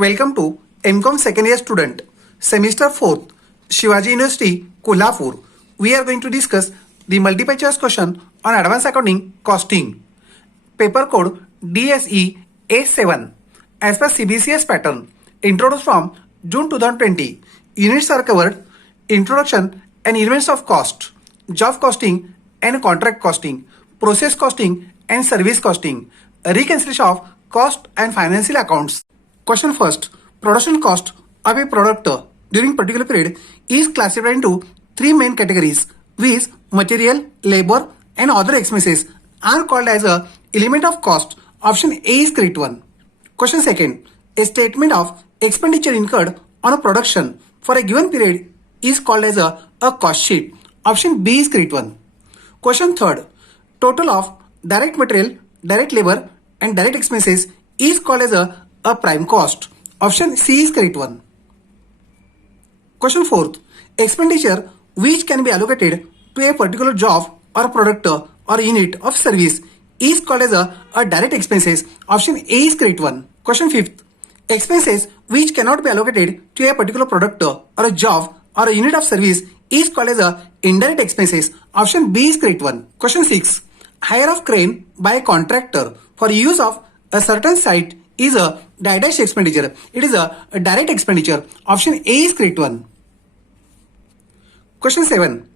Welcome to MCom second year student, semester 4th, Shivaji University, Kolhapur. We are going to discuss the multiple choice question on advanced accounting costing. Paper code DSE-A-VII as per CBCS pattern, introduced from June 2020. Units are covered: introduction and elements of cost, job costing and contract costing, process costing and service costing, reconciliation of cost and financial accounts. Question first. Production cost of a product during particular period is classified into three main categories, which material, labor and other expenses are called as a element of cost. Option A is correct one. Question second. A statement of expenditure incurred on a production for a given period is called as a cost sheet. Option B is correct one. Question third. Total of direct material, direct labor and direct expenses is called as a prime cost. Option C is correct one. Question fourth. Expenditure which can be allocated to a particular job or product or unit of service is called as a direct expenses. Option A is correct one. Question fifth. Expenses which cannot be allocated to a particular product or a job or a unit of service is called as a indirect expenses. Option B is correct one. Question 6. Hire of crane by a contractor for use of a certain site is a direct expenditure. It is a direct expenditure. Option A is correct one. Question 7.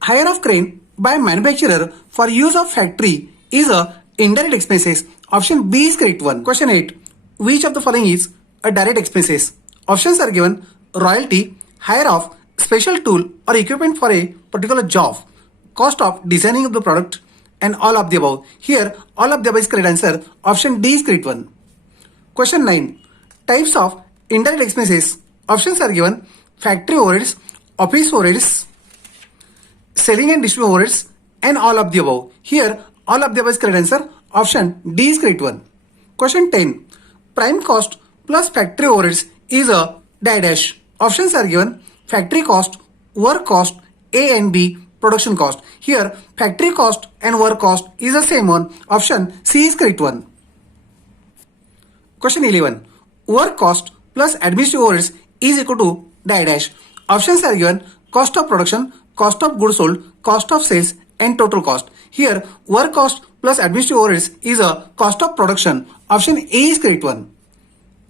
Hire of crane by manufacturer for use of factory is a indirect expenses. Option B is correct one. Question 8. Which of the following is a direct expenses? Options are given: royalty, hire of special tool or equipment for a particular job, cost of designing of the product, and all of the above. Here, all of the above is correct answer. Option D is correct one. Question 9. Types of indirect expenses. Options are given: factory overheads, office overheads, selling and distribution overheads, and all of the above. Here, all of the above is correct answer. Option D is correct one. Question 10. Prime cost plus factory overheads is a dash. Options are given: factory cost, work cost, A and B, production cost. Here, factory cost and work cost is the same one. Option C is correct one. Question 11. Work cost plus administrative overheads is equal to dash. Options are given: cost of production, cost of goods sold, cost of sales, and total cost. Here, work cost plus administrative overheads is a cost of production. Option A is correct one.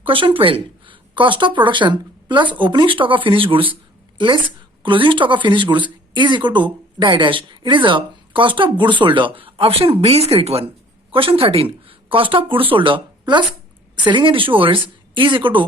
Question 12. Cost of production plus opening stock of finished goods less closing stock of finished goods is equal to dash. It is a cost of goods sold. Option B is correct one. Question 13. Cost of goods sold plus selling and issue overheads is equal to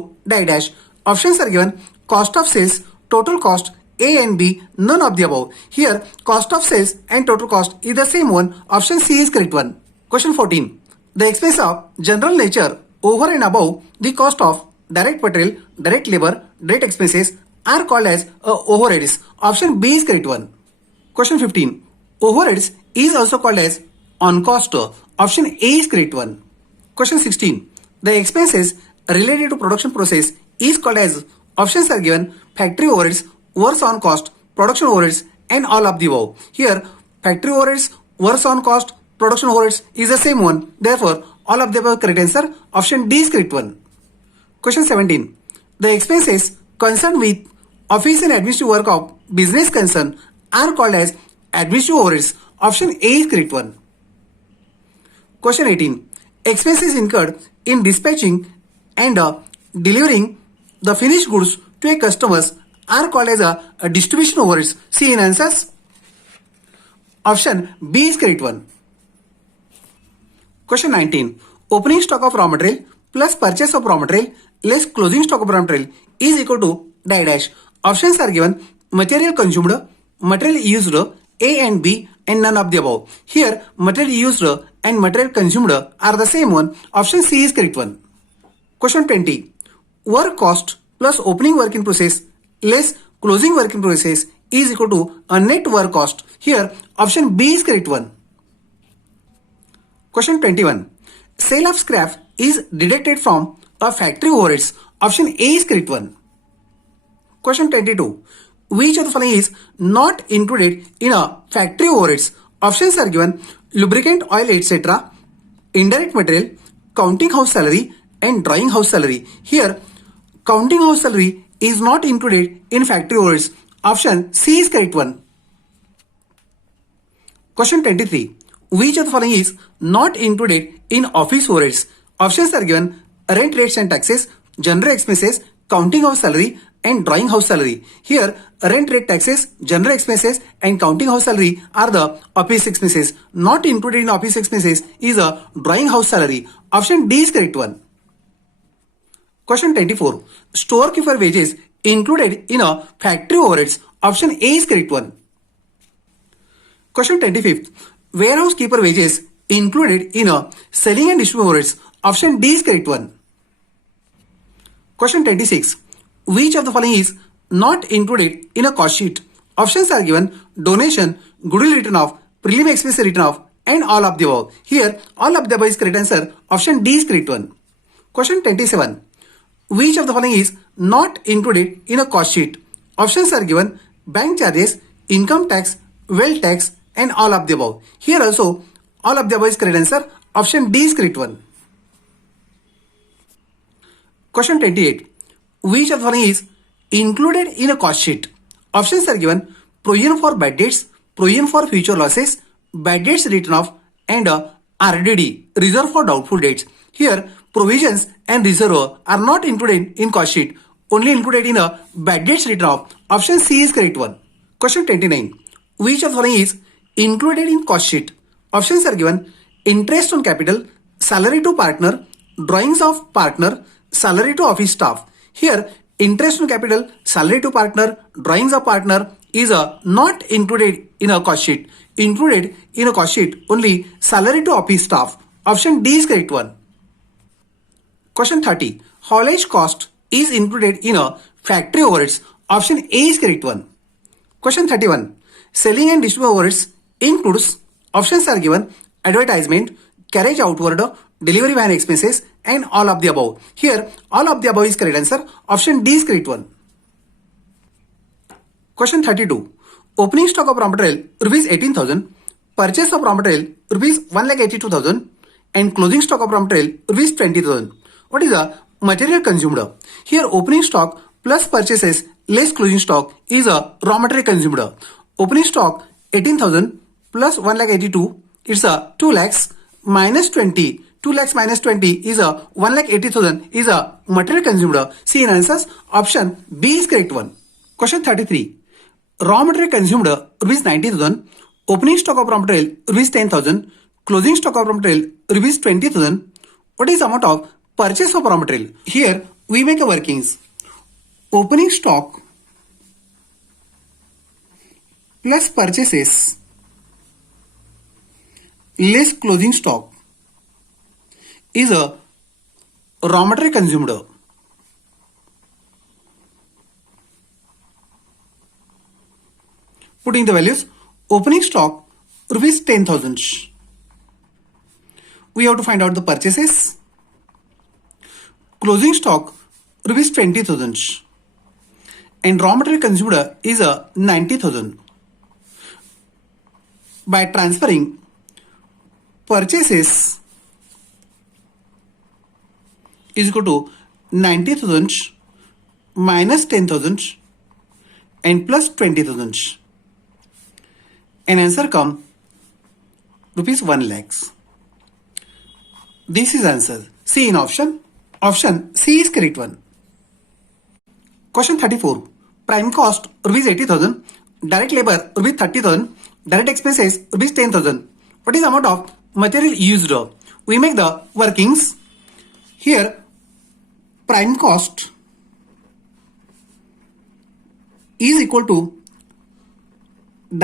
dash. Options are given: cost of sales, total cost, A and B, none of the above. Here, cost of sales and total cost is the same one. Option C is correct one. Question 14. The expense of general nature over and above the cost of direct material, direct labor, direct expenses are called as overheads. Option B is correct one. Question 15. Overheads is also called as on cost. Option A is correct one. Question 16. The expenses related to production process is called as, options are given: factory overheads, works on cost, production overheads, and all of the above. Here, factory overheads, works on cost, production overheads is the same one. Therefore, all of the above correct answer. Option D is correct one. Question 17. The expenses concerned with office and administrative work of business concern are called as administrative overheads. Option A is correct one. Question 18. Expenses incurred in dispatching and delivering the finished goods to a customers are called as a distribution overheads. See in answers. Option B is correct one. Question 19. Opening stock of raw material plus purchase of raw material less closing stock of raw material is equal to dash. Options are given: material consumed, material used, A and B, and none of the above. Here, material used and material consumed are the same one. Option C is correct one. Question 20. Work cost plus opening work in process less closing work in process is equal to a net work cost. Here, option B is correct one. Question 21. Sale of scrap is deducted from a factory overheads. Option A is correct one. Question 22. Which of the following is not included in a factory overheads? Options are given: lubricant oil, etc., indirect material, counting house salary, and drawing house salary. Here, Counting house salary is not included in factory overheads. Option C is correct one. Question 23. Which of the following is not included in office overheads? Options are given: rent, rates and taxes, general expenses, counting house salary and drawing house salary. Here, rent, rate, taxes, general expenses and counting house salary are the office expenses. Not included in office expenses is a drawing house salary. Option D is correct one. Question 24. Storekeeper wages included in a factory overheads. Option A is correct one. Question 25. Warehouse keeper wages included in a selling and distribution overheads. Option D is correct one. Question 26. Which of the following is not included in a cost sheet? Options are given: donation, goodwill written off, prelim expense written off and all of the above. Here, all of the above is correct answer. Option D is correct one. Question 27. Which of the following is not included in a cost sheet? Options are given: bank charges, income tax, wealth tax and all of the above. Here also all of the above is correct answer. Option D is correct one. Question 28. Which of the following is included in a cost sheet? Options are given: provision for bad debts, provision for future losses, bad debts written off and RDD, reserve for doubtful debts. Here provisions and reserve are not included in cost sheet, only included in a bad debts written off. Option C is correct one. Question 29. Which of the following is included in cost sheet? Options are given: interest on capital, salary to partner, drawings of partner, salary to office staff. Here interest on capital, salary to partner, drawings of partner is not included in a cost sheet. Included in a cost sheet only salary to office staff. Option D is correct one. Question 30. Haulage cost is included in a factory overheads. Option A is correct one. Question 31. Selling and distribution overheads includes, options are given: advertisement, carriage outward, delivery van expenses and all of the above. Here all of the above is correct answer. Option D is correct one. Question 32. Opening stock of raw material rupees 18,000, purchase of raw material rupees 1,82,000 and closing stock of raw material rupees 20,000. What is the material consumed? Here opening stock plus purchases less closing stock is a raw material consumed. Opening stock 18,000 plus 1,82,000, it's a 2 lakhs minus 20. 2 lakhs minus 20 is a 1,80,000 is a material consumed. See in answers. Option B is correct one. Question 33. Raw material consumed rupees 90,000, opening stock of raw material rupees 10,000, closing stock of raw material rupees 20,000. What is the amount of purchase of raw material? Here we make a workings. Opening stock plus purchases less closing stock is a raw material consumed. Putting the values: opening stock rupees 10,000. We have to find out the purchases. Closing stock rupees 20,000 and raw material consumed is a 90,000. By transferring purchases is equal to 90,000 minus 10,000 and plus 20,000. An answer come rupees 1 lakhs. This is answer. C in option. Option C is correct one. Question 34. Prime cost rupees 80,000, direct labor rupees 30,000, direct expenses rupees 10,000. What is the amount of material used? We make the workings. Here prime cost is equal to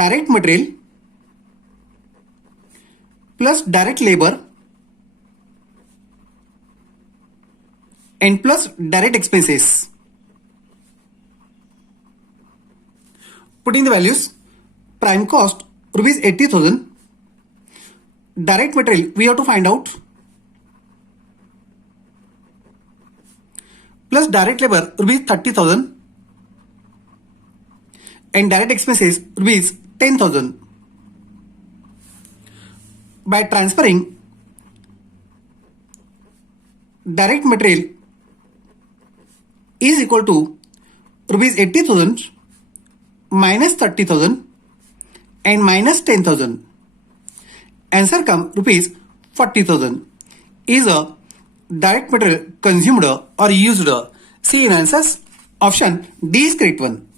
direct material plus direct labor and plus direct expenses. Putting the values: prime cost rupees 80,000, direct material we have to find out, plus direct labor rupees 30,000 and direct expenses rupees 10,000. By transferring direct material is equal to rupees 80,000 minus 30,000 and minus 10,000. Answer come rupees 40,000 is a direct material consumed or used. See in answers. Option D is correct one.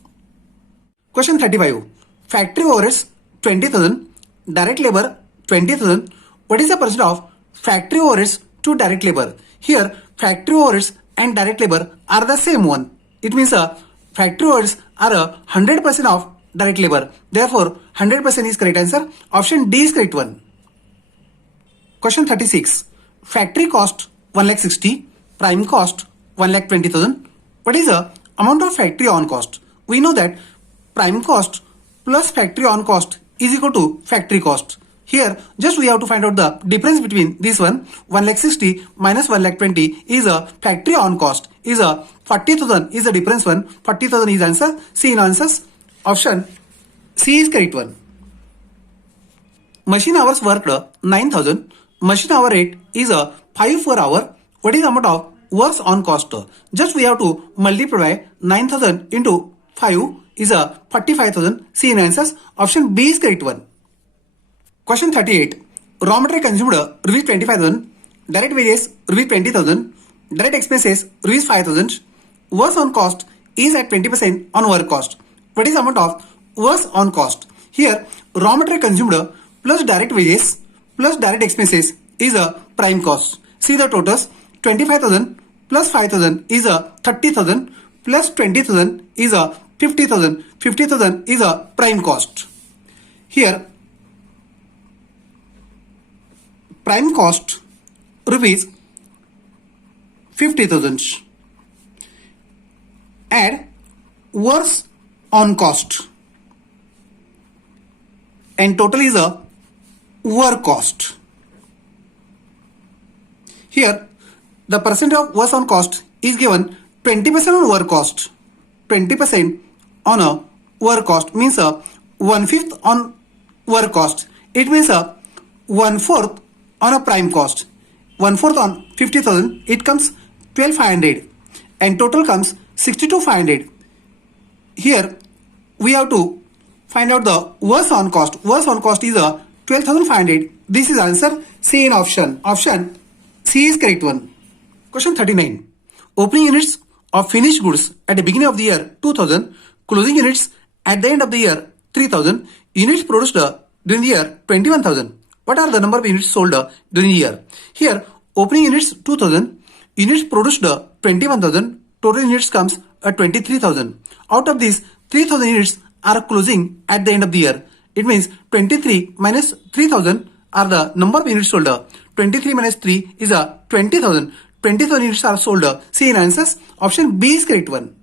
Question 35. Factory overheads 20,000, direct labor 20,000. What is the percent of factory overheads to direct labor? Here factory overheads and direct labor are the same one. It means factory overheads are 100% of direct labor. Therefore 100% is correct answer. Option D is correct one. Question 36. Factory cost 1,60,000, prime cost 1,20,000. What is the amount of factory on cost? We know that prime cost plus factory on cost is equal to factory cost. Here just we have to find out the difference between this one. 1,60,000 minus 1,20,000 is a factory on cost, is a 40,000 is the difference one. 40,000 is answer. C in answers. Option C is correct one. Machine hours worked 9,000. Machine hour rate is a 5 per hour. What is the amount of works on cost? Just we have to multiply 9,000 into 5 is a 45,000. C in answers. Option B is correct one. Question 38. Raw material consumed rupees 25,000. Direct wages rupees 20,000. Direct expenses rupees 5,000. Works on cost is at 20% on work cost. What is the amount of works on cost? Here raw material consumed plus direct wages plus direct expenses is a prime cost. See the totals. 25,000 plus 5,000 is a 30,000 plus 20,000 is a 50,000. 50,000 is a prime cost. Here prime cost rupees 50,000. Add works on cost and total is a work cost. Here the percent of works on cost is given 20% on work cost. 20% on a work cost means a 1/5 on work cost. It means a 1/4 on a prime cost. 1/4 on 50,000 it comes 12,500 and total comes 62,500. Here we have to find out the works on cost. Works on cost is a 12,500. This is answer C in option. Option C is correct one. Question 39. Opening units of finished goods at the beginning of the year 2,000. Closing units at the end of the year 3,000. Units produced during the year 21,000. What are the number of units sold during the year? Here opening units 2,000. Units produced 21,000. Total units comes 23,000. Out of these 3,000 units are closing at the end of the year. It means 23 minus 3,000 are the number of units sold. 23 minus 3 is a 20,000. 20,000 units are sold. C in answers. Option B is correct one.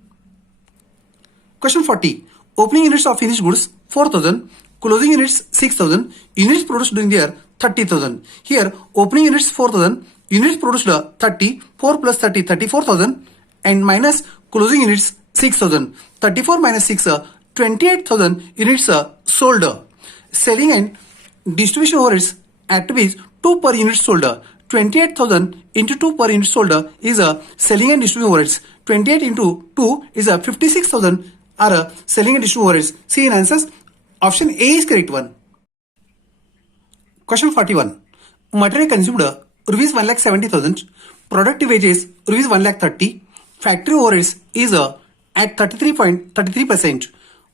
Question 40. Opening units of finished goods 4,000. Closing units 6,000. Units produced during the year 30,000. Here opening units 4,000. Units produced 30. 4 plus 30 34,000 and minus closing units 6,000. 34 minus 6 28,000 units sold. Selling and distribution overheads at rupees 2 per unit sold. 28,000 into 2 per unit sold is a selling and distribution overheads. 28 into 2 is a 56,000 are selling and distribution overheads. See in answers. Option A is correct one. Question 41. Material consumed rupees 1,70,000. Productive wages rupees 1,30,000. Factory overheads is at 33.33%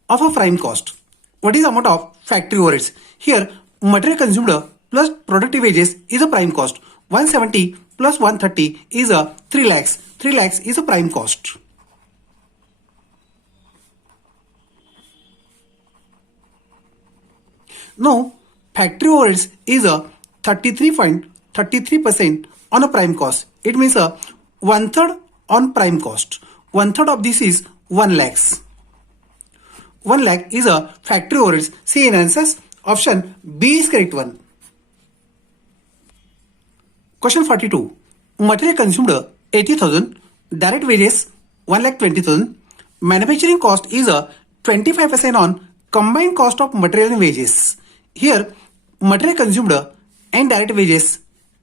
of a prime cost. What is the amount of factory overheads? Here material consumed plus productive wages is a prime cost. 170 plus 130 is a 3 lakhs. 3 lakhs is a prime cost. Now factory overheads is a 33.33% on a prime cost. It means a 1/3 on prime cost. 1/3 of this is 1 lakhs. 1 lakh is a factory overheads. C in answers. Option B is correct one. Question 42. Material consumed 80,000. Direct wages 1,20,000. Manufacturing cost is a 25% on combined cost of material and wages. Here material consumed and direct wages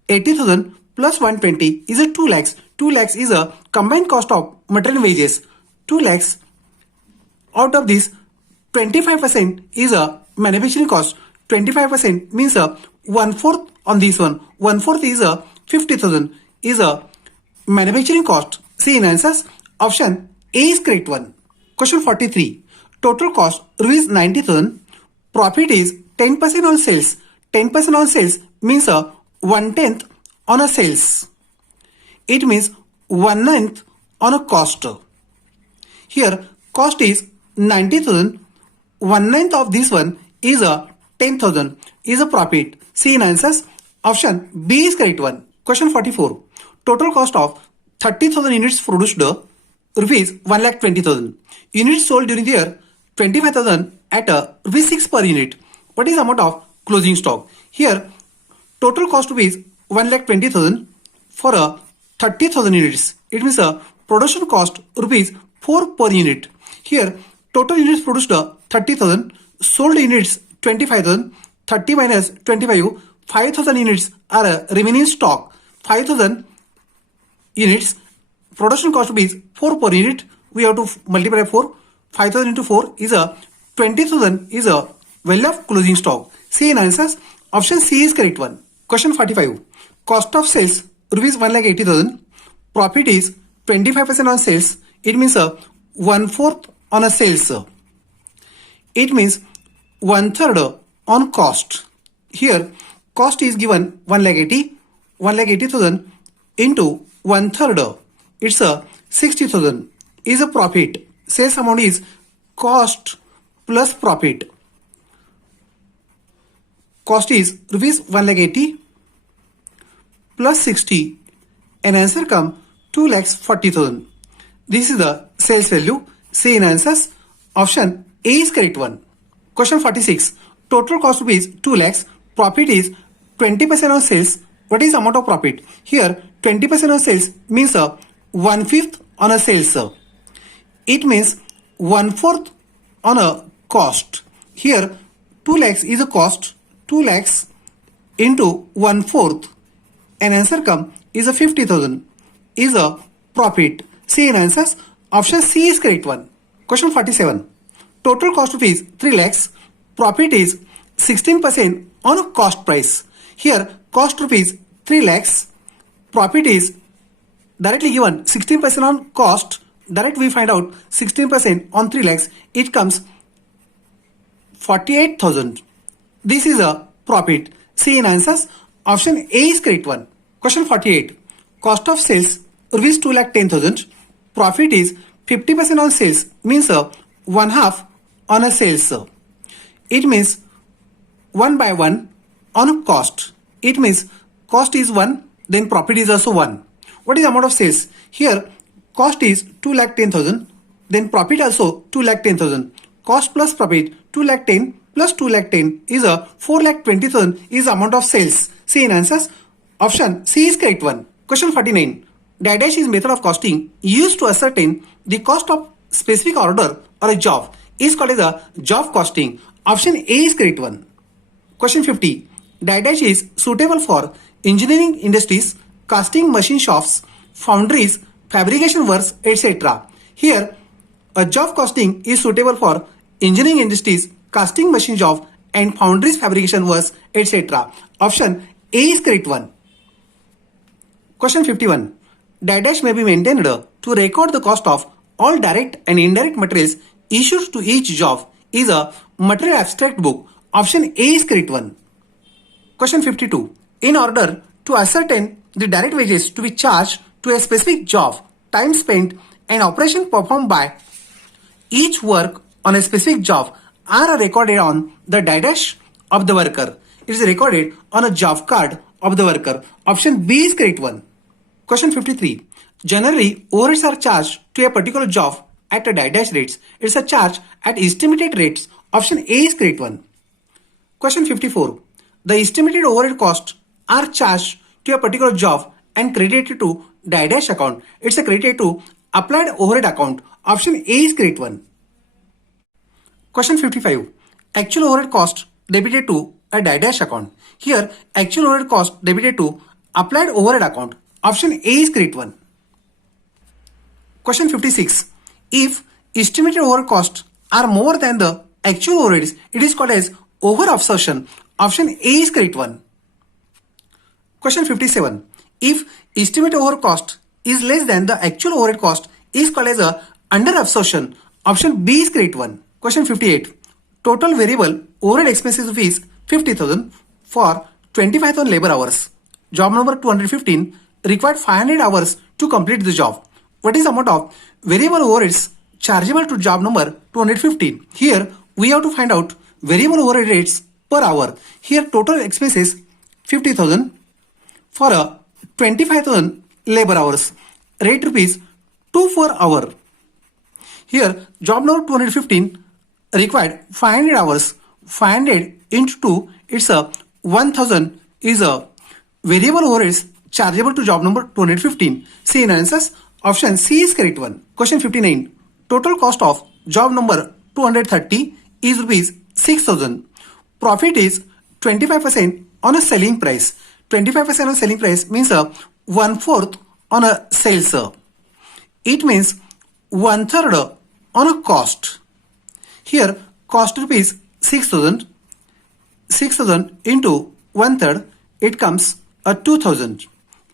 80,000 plus 120 is a 2 lakhs. 2 lakhs is a combined cost of material wages. 2 lakhs. Out of this, 25% is a manufacturing cost. 25% means a 1/4 on this one. 1/4 is a 50,000 is a manufacturing cost. See in answers. Option A is correct one. Question 43. Total cost rupees 90,000. Profit is 10% on sales. 10% on sales means a 1/10 on a sales. It means 1/9 on a cost. Here cost is 90,000. 1/9 of this one is a 10,000 is a profit. See in answers. Option B is correct one. Question 44. Total cost of 30,000 units produced rupees 1,20,000. Units sold during the year 25,000 at rupees 6 per unit. What is the amount of closing stock? Here total cost rupees 1,20,000 for a 30,000 units. It means a production cost rupees 4 per unit. Here total units produced 30,000, sold units 25,000, 30 minus 25, 5,000 units are remaining stock. 5,000 units, production cost rupees 4 per unit. We have to multiply 4. 5,000 into 4 is a 20,000 is a value of closing stock. See in answers. Option C is correct one. Question 45. Cost of sales rupees 1,80,000. Profit is 25% on sales. It means a 1/4 on a sales. It means 1/3 on cost. Here cost is given 1,80,000 into 1/3. It's a 60,000 is a profit. Sales amount is cost plus profit. Cost is rupees 1,80,000 plus 60 and answer come 2,40,000. This is the sales value. See in answers. Option A is correct one. Question 46. Total cost rupees 2 lakhs. Profit is 20% on sales. What is the amount of profit? Here 20% on sales means a 1/5 on a sales. It means 1/4 on a cost. Here 2 lakhs is a cost. 2 lakhs into 1/4 and answer come is a 50,000 is a profit. See in answers. Option C is correct one. Question 47. Total cost rupees 3 lakhs. Profit is 16% on a cost price. Here cost rupees 3 lakhs. Profit is directly given 16% on cost. Direct we find out 16% on 3 lakhs. It comes 48,000. This is a profit. See in answers. Option A is correct one. Question 48. Cost of sales rupees 2,10,000. Profit is 50% on sales means 1/2 on a sales. It means 1/1 on a cost. It means cost is 1, then profit is also 1. What is the amount of sales? Here cost is 2,10,000, then profit also 2,10,000. Cost plus profit 2,10,000 plus 2,10,000 is a 4,20,000 is the amount of sales. See in answers. Option C is correct one. Question 49. Dash is method of costing used to ascertain the cost of specific order or a job is called as a job costing. Option A is correct one. Question 50. Dash is suitable for engineering industries, casting machine shops, foundries, fabrication works, etc. Here, a job costing is suitable for engineering industries, casting machine job, and foundries, fabrication works, etc. Option A is correct one. Question 51. Dash may be maintained to record the cost of all direct and indirect materials issued to each job is a material abstract book. Option A is correct one. Question 52. In order to ascertain the direct wages to be charged to a specific job, time spent and operation performed by each work on a specific job are recorded on the dash of the worker. It is recorded on a job card of the worker. Option B is correct one. Question 53. Generally, overheads are charged to a particular job at a dash rates. It's a charge at estimated rates. Option A is correct one. Question 54. The estimated overhead costs are charged to a particular job and credited to dash account. It's a credited to applied overhead account. Option A is correct one. Question 55. Actual overhead cost debited to a dash account. Here, actual overhead cost debited to applied overhead account. Option A is correct one. Question 56. If estimated overhead costs are more than the actual overheads, it is called as over absorption. Option A is correct one. Question 57. If estimated overhead cost is less than the actual overhead cost, is called as a under absorption. Option B is correct one. Question 58. Total variable overhead expenses is 50,000 for 25,000 labor hours. Job number 215 required 500 hours to complete the job. What is the amount of variable overheads chargeable to job number 215? Here we have to find out variable overhead rates per hour. Here total expenses 50,000 for a 25,000 labor hours. Rate rupees 2 per hour. Here job number 215 required 500 hours. 500 into 2, it's a 1000 is a variable overheads chargeable to job number 215. See in answers. Option C is correct one. Question 59. Total cost of job number 230 is rupees 6,000. Profit is 25% on a selling price. 25% on selling price means 1/4 on a sales. It means 1/3 on a cost. Here cost rupees 6,000. 6,000 into 1/3, it comes a 2,000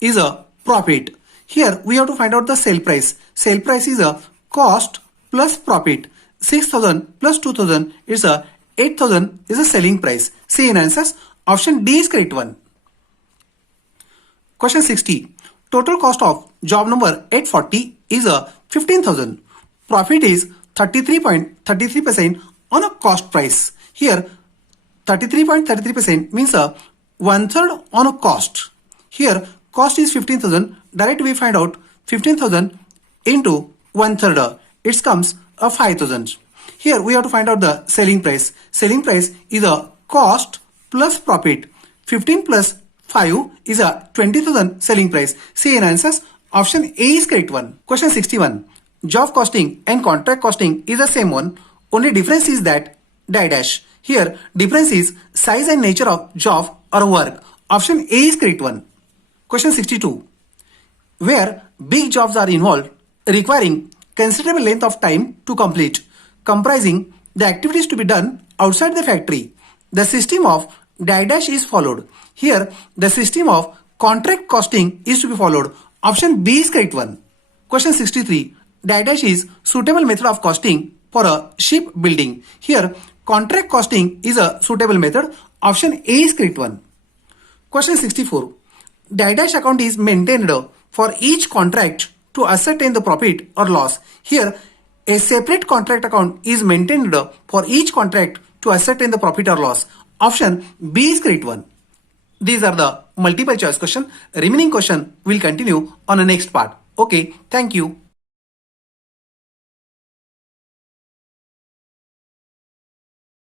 is a profit. Here we have to find out the sale price. Sale price is a cost plus profit. 6,000 plus 2,000 is a 8,000 is a selling price. See in answers. Option D is correct one. Question 60. Total cost of job number 840 is a 15,000. Profit is 33.33% on a cost price. Here 33.33% means a 1/3 on a cost. Here cost is 15,000. Direct we find out 15,000 into 1/3. It comes a 5,000. Here we have to find out the selling price. Selling price is a cost plus profit. 15 plus 5 is a 20,000 selling price. See in answers. Option A is correct one. Question 61. Job costing and contract costing is the same one. Only difference is that dash. Here difference is size and nature of job or work. Option A is correct one. Question 62. Where big jobs are involved requiring considerable length of time to complete, comprising the activities to be done outside the factory, the system of dash is followed. Here the system of contract costing is to be followed. Option B is correct one. Question 63. Dash is suitable method of costing for a ship building. Here contract costing is a suitable method. Option A is correct one. Question 64. Dash account is maintained for each contract to ascertain the profit or loss. Here a separate contract account is maintained for each contract to ascertain the profit or loss. Option B is correct one. These are the multiple choice question. Remaining question will continue on the next part. Okay, thank you.